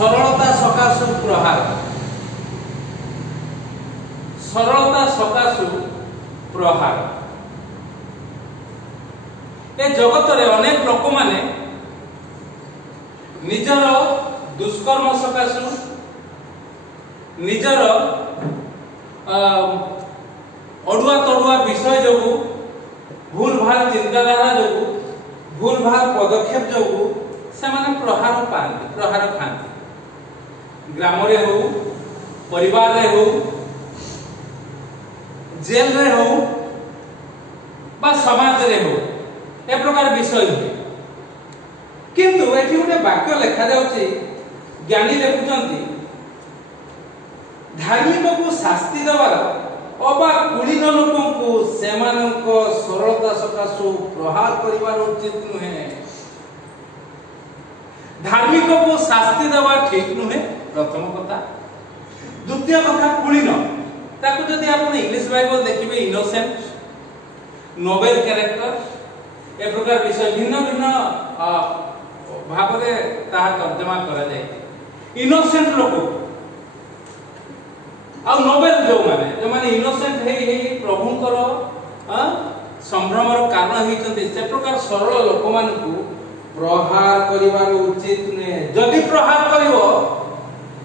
सरलता सकाशु प्रहार सरलता सकाशु प्रहार ए जगत रे अनेक लोक माने निजर दुष्कर्म सकाशु निजर अड़ुआ तड़ुआ विषय जो भूल भाल चिंताधारा जो भूल भाल पदक्षेप जो से माने प्रहार पाते प्रहार खाते ग्राम रे हो परिवार रे हो जेल रे हो बा समाज रे हो ए प्रकार विषय हुए किंतु एठी गोटे वाक्य लिखा जाउची ज्ञानी लिखुचंती धार्मिक को शास्ति देवार अबा कुलीन लोकों को सेमानक सरलता सकाशु प्रहार करिवार उचित नुहे धार्मिक को शास्ति देवा ठीक नुहे प्रथम कथा द्वितीय कथा कुलीन ताकू जदि आपण इंग्लिश बाइबल देखिबे इनोसेंट नोबेल कैरेक्टर ए प्रकार विषय भिन्न भिन्न भाव रे ता तर्जमा करा जाय इनोसेंट लोक आ नोबेल जो माने इनोसेंट हे प्रभुंकर संभ्रमर कारण होइचंती से प्रकार सरल लोक मानकू प्रहार करिवार उचित ने जदि प्रहार करिवो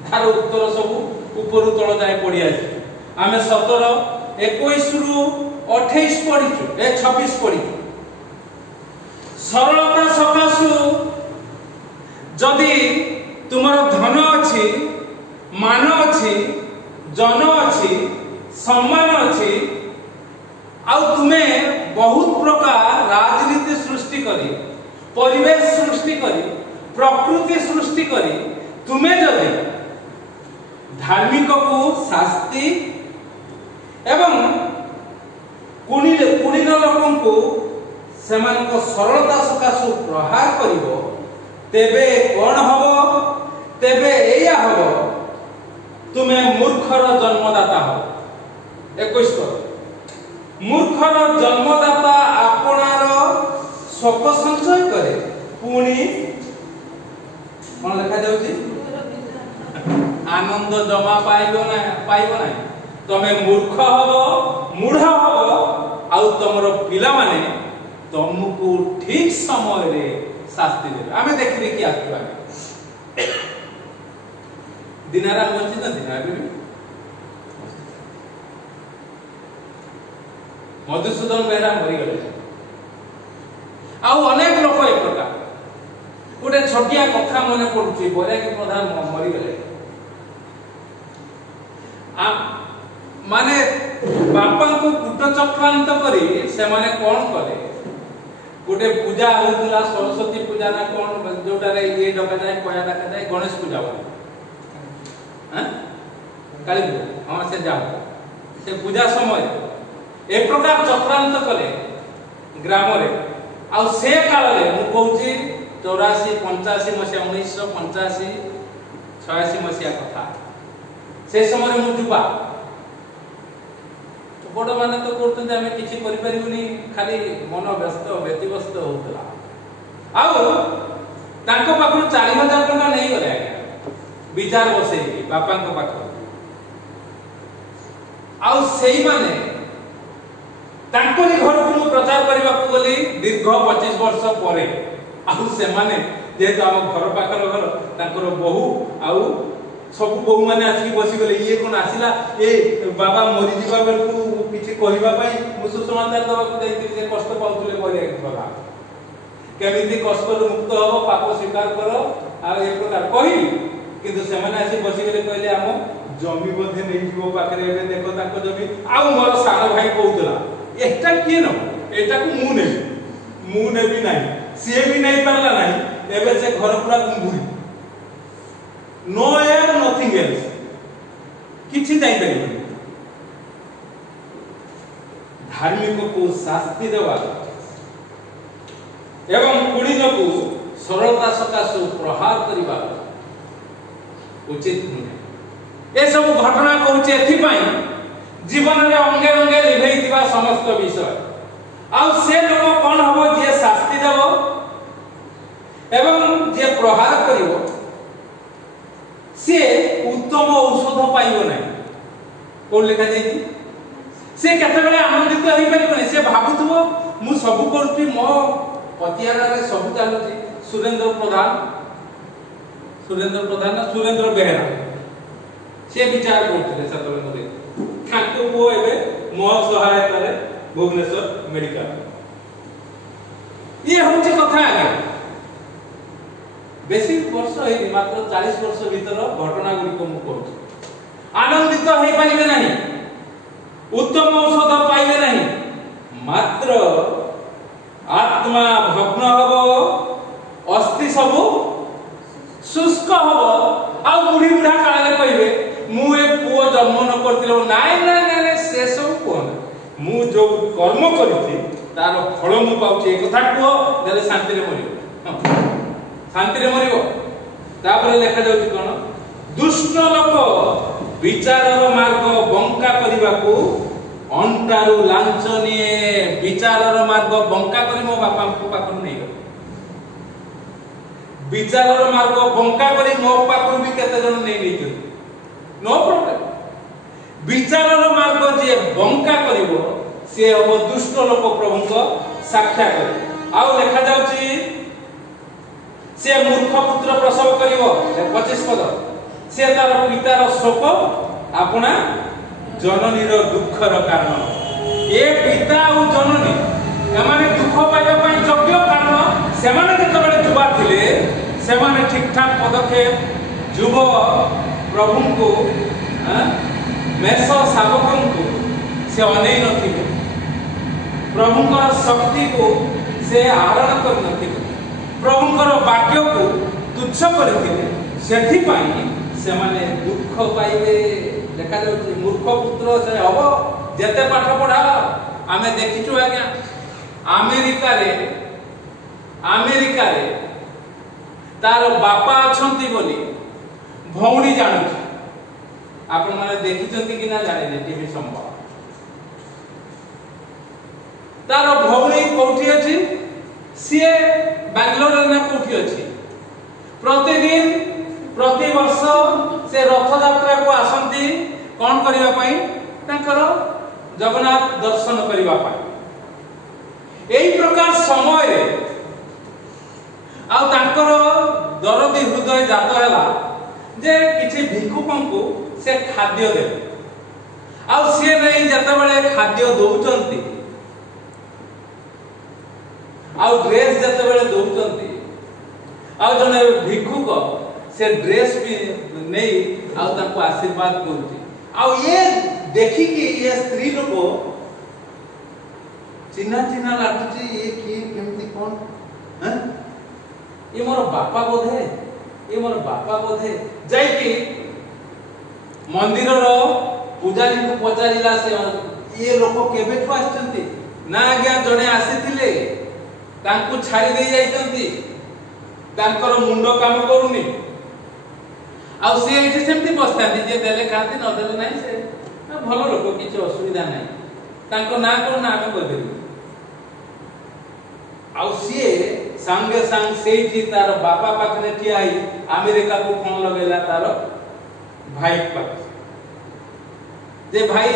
तार उत्तर सब ऊपर तळ जाय पड़ी आसी आमे 17 21 रु 28 पढिछु 26 पढिछु सरलता सकाशु जदि तुमर धन अछि मान अछि जन अछि सम्मान अछि आ तुमे बहुत प्रकार राजनीति सृष्टि करी परिवेश सृष्टि करी प्रकृति सृष्टि करी तुमे जदि धार्मिक को शास्ति एवं कुलीन लोकों को सेमान को सरलता सकाशु प्रहार करिवो तेबे कोन हबो तेबे एया हबो तुमे मूर्खर जन्मदाता हो 21 मूर्खर जन्मदाता आपणार शोक संचय करे पुणी कोन लिखा जाउची आनंद जमा पाइबो ना तमे मूर्ख हबो मूढ़ हबो आउ तमरो पिला माने तुमको ठीक समय रे शास्ति देबे आमे देखि देखि आथुआ दिनारा बंचित दिनारा मधुसूदन बेहरा मरी गले आउ अनेक लोक ए प्रकार गोटे छोटिया कथा मने पडुची बराकी प्रधान मरी गले आ माने बापा को कुट चक्रांत करी से माने कोन करे गोटे पूजा होतला सरस्वती पूजा ना कोन जोटा रे ये डका जाय कोया डका जाय गणेश पूजा हो काली हम से जाओ से पूजा समय एक प्रकार चक्रांत कले ग्राम रे आ से काल रे मु कहूची 84 85 मसिया 1985 86 मसिया कथा से समय मु जुबा बड़ माने तो करते हमें किछि करि परिबुनी खाली मन व्यस्त व्यतिव्यस्त होतला आ तांको पाखु 4000 टका नहीं गले विचार बसे बापा को पाख आउ सेही माने तांकोरी घर को प्रचार करबा को गली दीर्घ 25 वर्ष परे आउ से माने जेतो हम घर पाखर घर तांकर बहु आउ सब बहु माने आसी बसी गले ये कोन आसिला ए बाबा मरि जीवा बेल को किछि कहबा पई मु सुसमाचार दवा को दैति जे कष्ट पाउतले करे गला केमिति कष्ट मुक्त हो पाप स्वीकार करो आ ए प्रकार कहि किंतु से माने आसी बसी गले कहले हम जमी बधे नै जीवो पाखरे एबे देखो ताको जमी आउ मोर सानो भाई कहउतला एटा के न एटा को मु नेबी नाही से भी नहीं पारला नाही एबे से घर पूरा गुंगुरी नो एयर नथिंग एल्स किछि जाई परिबो धार्मिक को शास्ति देवा एवं कुलीन को सरलता सकाशु प्रहार करिबा उचित नुहे ए सब घटना कहूचे एथि पई जीवन रे अंगे अंगे लिभेइतिबा समस्त विषय आ से लोक कोन हबो जे शास्ति देबो एवं जे प्रहार करिवो उत्तम औषध पाइब ना कौन लिखा जाए से केतबेले आनंदित हो पारिबनी से भाबुथबो मु सब करूची मो पतियारा रे सब चालुची सुरेंद्र प्रधान ना सुरेंद्र बेहेरा से विचार करथिले सतबेले मते खाको वो एबे मो सहायता रे भुवनेश्वर मेडिकल ये होची कथा आगे बेसी वर्ष है मात्र 40 वर्ष भीतर घटना गुडी को मु कहूची आनंदित हो पारिबे नाही उत्तम औषध पाइबे नहीं मात्र आत्मा भग्न हबो अस्थि सब शुष्क हबो आ बुढ़ी बुढ़ा काले कहबे मु ए पुओ जन्म न करतिलो नाइ नाइ नाइ से सब कोन मु जो कर्म करिथि तार फल मु पाउछि ए कथा को देले शांति रे मरियो शांति रे मरियो तापर लेखा जाउछि कोन दुष्ट लोक विचारर मार्ग बंका करबाकू अंटारू लांच निये विचारर मार्ग बंका करी मो बापा को पाखरु नै गयो विचारर मार्ग बंका करी मो पाखरु भी केते जन नै नीचो नो प्रॉब्लम विचारर मार्ग जे बंका करिवो से अब दुष्ट लोक प्रभु को साक्षात करे आउ लेखा जाउची से मूर्ख पुत्र प्रसव करिवो 25 पद से तार पितार शोक आपना जननीर दुखर कारण ए पिता और जननी एमाने दुख पाइबा पई योग्य कारण सेमाने जेतबेले जुवा थिले सेमाने ठीक ठाक पदक्षेप जुव प्रभु को मेष शावकन को से अनै नथिले प्रभुकर शक्ति को से आरण कर नथिले प्रभुकर वाक्य को तुच्छ करथिले सेथि पई सेमाने दुख पाइबे देखा जाउछि मूर्ख पुत्र से हबो जेते पाठ पढा आमे देखिछु आज्ञा अमेरिका रे तार बापा अछंती बोली भौणी जानुछि आपण माने देखिचंती कि ना जाने टीवी संभव तार भौणी कोठी अछि सिए बेंगलोर ना कोठी अछि प्रतिदिन प्रति वर्ष से रथ यात्रा को आसंती कौन करिवा पई तांकर जगन्नाथ दर्शन करिवा पई एई प्रकार समय रे आ तांकर दरदी हृदय जात हैला जे किछि भिक्षुकन को से खाद्य दे आ से नै जतबेले खाद्य दउचंती आ ड्रेस जतबेले दउचंती आ जने भिक्षुक से ड्रेस भी नहीं आउ ताको आशीर्वाद करती आउ ये देखी कि ये स्त्री लोग चिन्हा चिन्हा लागुची ये की केमती कोन हैं ये मोर बापा बोधे ये मोर बापा बोधे जाई कि मंदिर रो पूजारी को पचारिला से ये लोक केबे ठु आछंती ना आज्ञा जने आसीथिले तांको छाड़ी दे जाइचंती तांकर मुंडो काम करूनी आ से एठी सेमती बसतांती जे देले खाती न देले नाही से भलो लोक किछ असुविधा नाही तांको ना करू ना आमे कहि देबी आ से संगे संग सेठी तार बापा पाखरे ठियाई अमेरिका को फोन लगेला तार भाई पाख जे भाई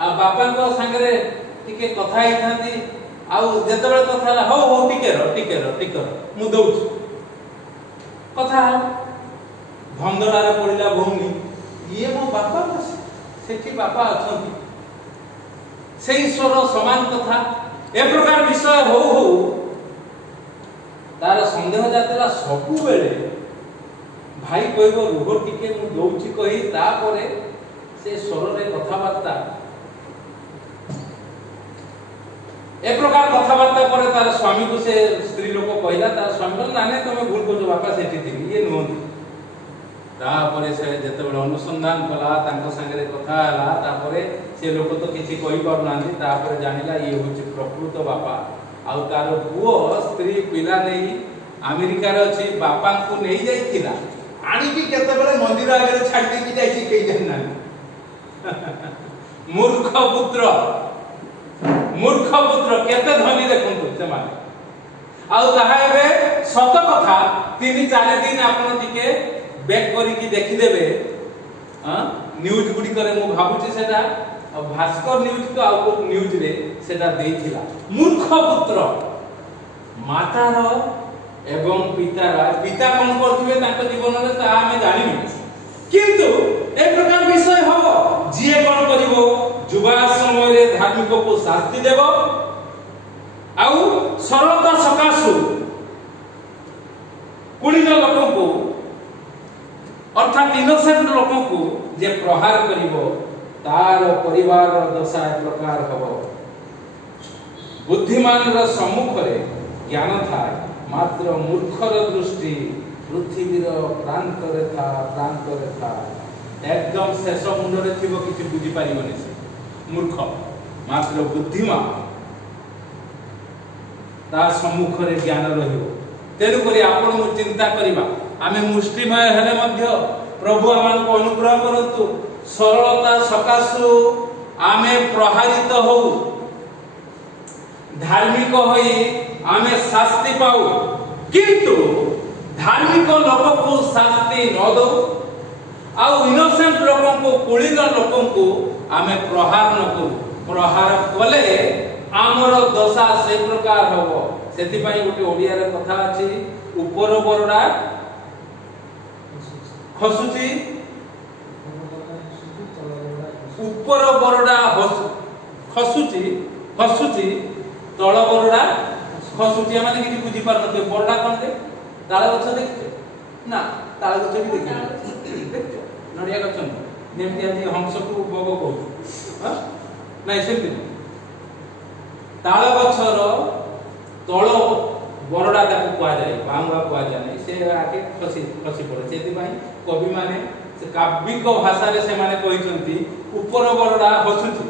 आ बापा को संगरे टिके कथा ही थांती आ जेतबेले कथा हो हो टिके रो मु दउछ कथा भंदरारे पड़िला भौणी ये मो बापा सेठी बापा अछंती से ईश्वर समान कथा ए प्रकार विषय हो तार संदेह जातला सबु बेले भाई कहबो रुह टिके मु दउछि कहि ता परे से स्वर रे कथाबार्ता ए प्रकार कथाबार्ता परे तार स्वामी को से स्त्री लोक कहला तार स्वामी नाने तमे भूल को बापा सेठी थी ये नोंती तापरे से जेतेबेले अनुसंधान कला तांको संगे कथा हला तापरे से लोक तो किछि कहि पार नांदी तापरे जानिला ये होछि प्रकृत बापा आ तार पुओ स्त्री पिला नै अमेरिका रे अछि बापा को नै जाइथिला आनी कि केतेबेले मंदिर आगे छाडी कि जाइछि केइ जन ना मूर्ख पुत्र केते धनी देखंतु से माने आ ताहा एबे सत कथा 3-4 दिन आपण टिके बैक करी कि देखि देबे न्यूज गुडी करे मु भाबुची सेटा भास्कर न्यूज को आउ न्यूज रे सेटा देइथिला मूर्ख पुत्र मातार एवं पितार पिता कोन करथिबे तांको जीवन रे ता आमे जानिनु किंतु ए प्रकार विषय हो जिए कोन करिवो जुवा समय रे धार्मिक को शास्ति देबो आउ सरलता सकाशु कुलीन लोक को अर्थात इनोसेंट लोक को जे प्रहार करिवो तार परिवार दशा एक प्रकार हबो बुद्धिमान रो सम्मुख रे ज्ञान थाय मात्र मूर्खर दृष्टि पृथ्वीर प्रांत रे था एकदम शेष मुंड रे थिबो किछि बुझी पारिबोनी से मूर्ख मात्र बुद्धिमान ता सम्मुख रे ज्ञान रहिबो तेनु करी आपण मु चिंता करिबा आमे मुष्टिमय हेले मध्य प्रभु आमान को अनुग्रह करतु सरलता सकाशु आमे प्रहारित हो धार्मिक होई आमे शास्ति पाऊ किंतु धार्मिक लोक को शास्ति न दो आउ इनोसेंट लोक को कुलीन लोक को आमे प्रहार न करू प्रहार कले आमर दशा से प्रकार हबो सेति पई गोटे ओडिया रे कथा अछि ऊपर बरडा खसुची ऊपर बरडा खसुची खसुची तळ बरडा खसुची माने किछि बुझी पार नते बरडा कोन दे ताळ गछ देखियो ना ताळ गछ भी देखियो नडिया गछ नेमति आदि हंस को बग को ह नाही सेमति ताळ गछर तळ बरडा ताको कुआ जाय बांगा कुआ जाय से आके खसी पड़े सेति पई कवि माने से काव्यिक भाषा रे से माने कहिसंती ऊपर बरडा खसुची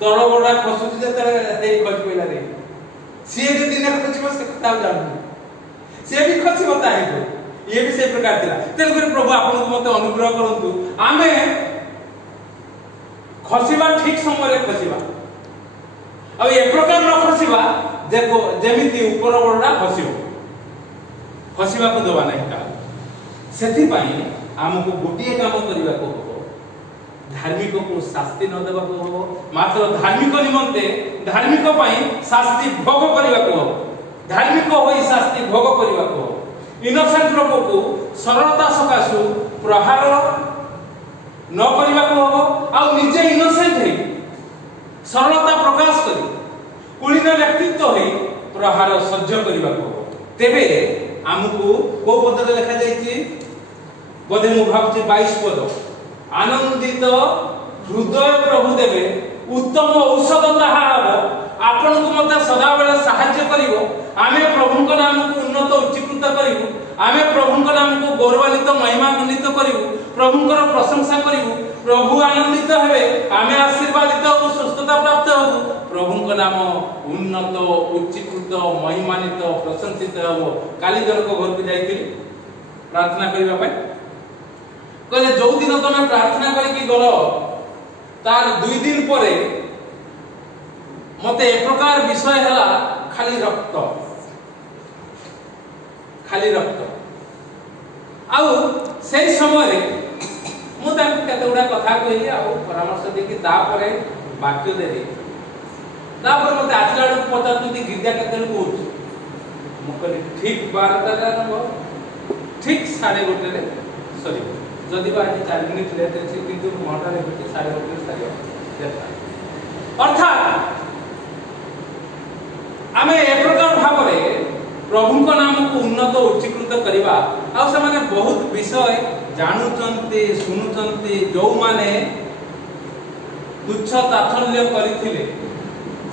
तळ बरडा खसुची जते हे खस पइला रे से जे दिने खसिबो से कथा जानु से भी खसिबो ताहि को ये भी से प्रकार थिला तेन कर प्रभु आपन को मते अनुग्रह करंतु आमे खसिबा ठीक समय रे खसिबा अब ए प्रकार न खसिबा देखो जेमिति ऊपर बरडा खसिबा को दवा नहीं का सेति पई हमको गोटिए काम करबा को हो धार्मिक को शास्ति न देबा को हो मात्र धार्मिक निमंते धार्मिक पई शास्ति भोग करबा को हो धार्मिक होई शास्ति भोग करबा को हो इनोसेंट लोक को सरलता सकाशु प्रहार न करबा को हो आ निजे इनोसेंट है सरलता प्रकाश करी कुलीन व्यक्तित्व है प्रहार सह्य करबा को हो तेबे हमको को पद लिखा जायछि बोधे मु भाबछि 22 पद आनंदित हृदय प्रभु देवे उत्तम औषध ताहा हो आपण को मते सदा बेले सहाय्य करिवो आमे प्रभु को नाम को उन्नत उच्चीकृत करिवो आमे प्रभु को नाम को गौरवान्वित महिमान्वित करिवो प्रभु को प्रशंसा करिवो प्रभु आनंदित हेबे आमे आशीर्वादित और सुस्थता प्राप्त हो प्रभु को नाम उन्नत उच्चीकृत महिमान्वित प्रशंसित हो काली जन को घर को जाईथिली प्रार्थना करिबा पय कहले जो दिन तमे प्रार्थना करी गलो तार 2 दिन परे मते एक प्रकार विषय हला खाली रक्त आउ से समय रे मु ताक केतेउडा कथा कहली आउ परामर्श देकी ता परे वाक्य देली ता पर मते आजला पचातुती गिरजा केतेल को मु कहली ठीक 12टा रे आरंभ ठीक 1:30 रे सरी जदि बा 4 मिनिट लेट अछि किंतु घंटा रे 1:30 सारी अर्थात आमे एक प्रकार भाव रे प्रभु को नाम को उन्नत उच्चीकृत करिबा आ से माने बहुत विषय जानुचंती सुनुचंती जो माने तुच्छ ताथल्य करिथिले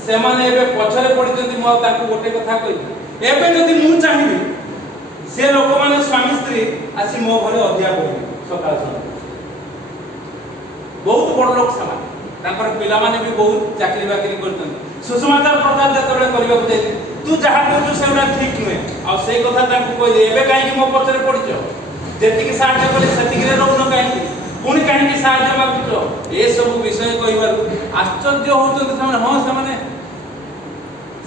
से माने एबे पछरे पडिचंती मो ताको गोटे कथा कहि एबे जदि मु चाहिबी से लोक माने स्वामी स्त्री आसी मो घरे अध्या करिबे सकाळ समय बहुत बड़ लोक समान ताकर पिला माने भी बहुत चाकरी बाकरी करतन सुसमाचार प्रचार जतबे करबा को जाय तू जहा कहू सेउडा ठीक नुहे आ से कथा ताको कहि दे एबे काहे मो पछरे पडिचो जेति कि साहाय्य करे सेति रे रहउन काहे पुनी काहे कि साहाय्य मागुचो ए सब विषय कहिबार आश्चर्य होतो समान हां समान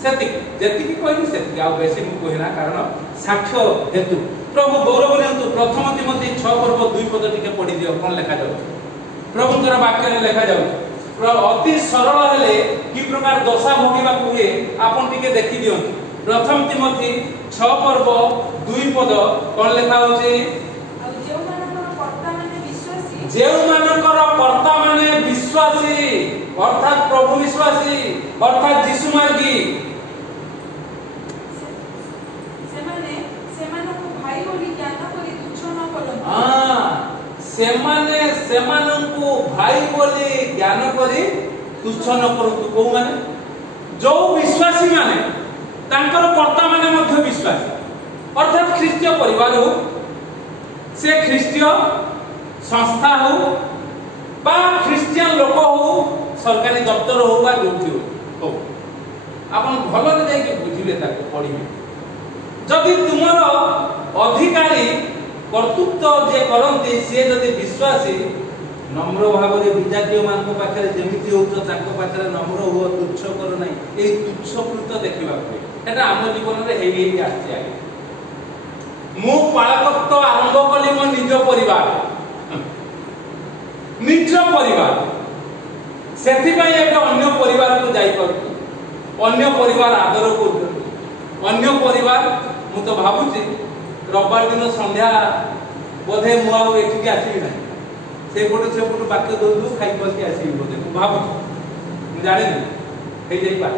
सेति जेति कि कहि सेति आ बेसी मु कहिना कारण साक्ष्य हेतु प्रभु गौरव लेंतु प्रथम तिमोथी 6 पर्व 2 पद टिके पढ़ी दियो कोन लिखा जाउ प्रभुंकर वाक्य रे लिखा जाउ अति सरल हेले कि प्रकार दशा भोगिबा हुए आपन टिके देखि दियो प्रथम तिमोथी 6 पर्व 2 पद कोन लिखा होची जेउ मानकर कर्ता माने विश्वासी अर्थात प्रभु विश्वासी अर्थात यीशु मार्गी सेमानंकु भाई बोली ज्ञान करी तुच्छ न करतु को माने जो विश्वासी माने तांकर कर्ता माने मध्य विश्वासी अर्थात ख्रीष्टीय परिवार हो से ख्रीष्टीय संस्था हो बा ख्रीस्टियन लोक हो सरकारी दफ्तर हो बा जोठी हो आपन भलो रे जाई के बुझिले ताको पढिबे जदि तुमर अधिकारी कर्तृत्व जे करंती से जदि विश्वासी नम्र भाव रे विजातीय मान को पाखरे जेमिति होतो ताको पाखरे नम्र हो तुच्छ कर नै ए तुच्छकृत देखिबा को एटा हम जीवन रे हेई आछि आगे मु पाळकत्व आरंभ कली मो निज परिवार सेथि पई एक अन्य परिवार को जाई परतु अन्य परिवार आदर करतु अन्य परिवार मु तो भाबुची रविवार दिन संध्या बोधे मु आउ एठी आसी नै से फोटो बाक्य दउ खाई बसके आसी बोधे मु भाबुची मु जानि हे जाई पा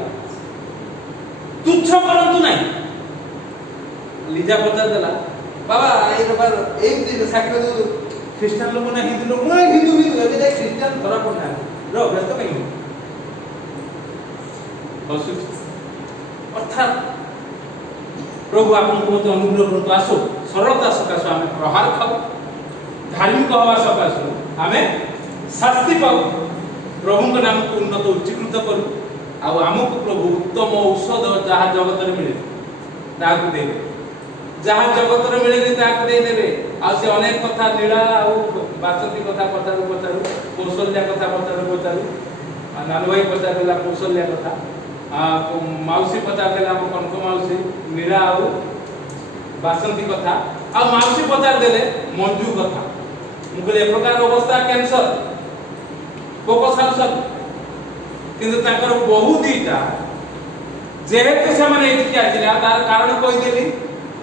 तुच्छ करंतु नै लीजा पता देला बाबा ए रविवार एमती साक्ष्य दउ ख्रिस्टान लोग ना हिंदू लोग ना हिंदू भी एबे जाई ख्रिस्टान धरा पड़ना रो व्यस्त कहीं अर्थात प्रभु आपन को अनुग्रह करतो आसो सरलता सकासो आमे प्रहार खाऊ धार्मिक हवा सकासो आमे शास्ति पाऊ प्रभु को नाम को उन्नत उच्चीकृत करू आ हमको प्रभु उत्तम औषध जहा जगत रे मिले ताकू दे जहा जगत रे मिले ताकू दे देबे आ से अनेक कथा नीला आ बासंती कथा पचारू कौशल्या कथा पचारू नानू भाई पचारला कौशल्या कथा माउसी पचारला हम कनक माउसी नीला आ बासंती कथा आ माउसी पचार देले मंजू कथा मुगले एक प्रकार अवस्था कैंसर कोकोसाल्सर किंतु ताकर बहु दीटा जेहेतु से माने एठी आथिले तार कारण कहि देली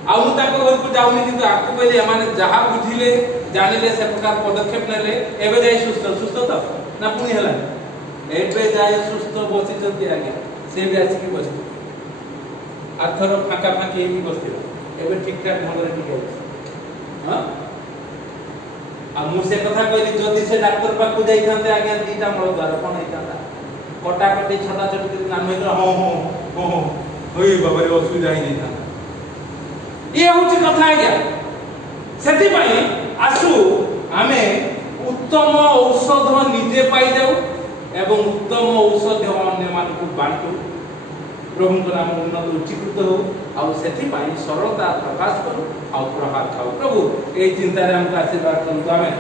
आ मु ताको घर को जाउनी किंतु आपको पहिले माने जहा बुझिले जानिले से प्रकार पदक्षेप नेले एबे जाई सुस्त तो ना पुनी हला एबे जाई सुस्त बसी जति आगे से भी आछि की बसी आथर फाका फाकी ही बसतिला एबे ठीक ठाक ढंग रे ठीक है हां आ मु से कथा कहली जदि से डॉक्टर पाक को जाई थांते आगे दीटा मळ द्वार कोन आइताता कटा कटी छोटा छोटी नाम हे हो होई बाबा रे असुविधा ही नहीं था ये होची कथा आज्ञा सेति पई आसु आमे उत्तम औषध निजे पाई जाऊ एवं उत्तम औषध अन्य मान को बांटू प्रभु को नाम उन्नत उच्चीकृत हो आ सेति पई सरलता प्रकाश करू आ प्रहार खाऊ प्रभु ए चिंता रे हमको आशीर्वाद करु आमे।